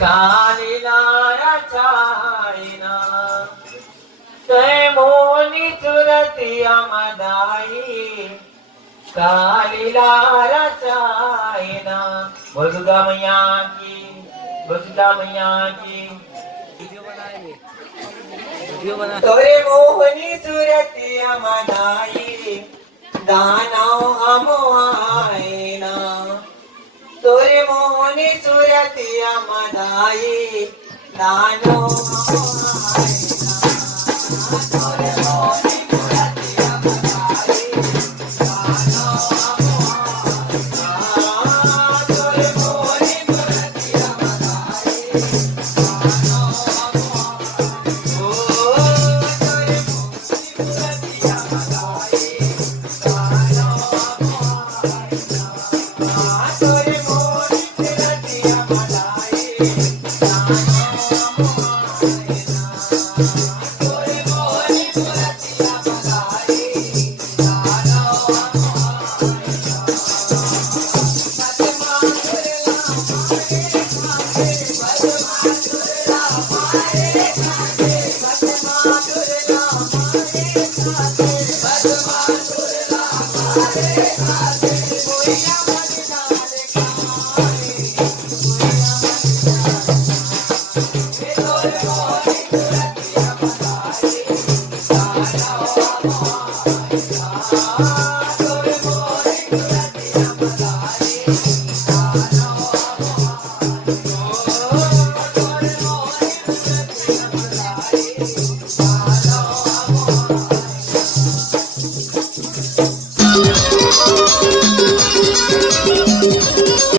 कालिला रचायना तय मोनी सुरतिया मदाई कालिला रचायना वसुधा मैया की वसुधा मैया की तोरे मोहनी सुरतिया मदाई दानव हम आएना तोरे मोहनी सुरतिया मदाई दानव हम आएना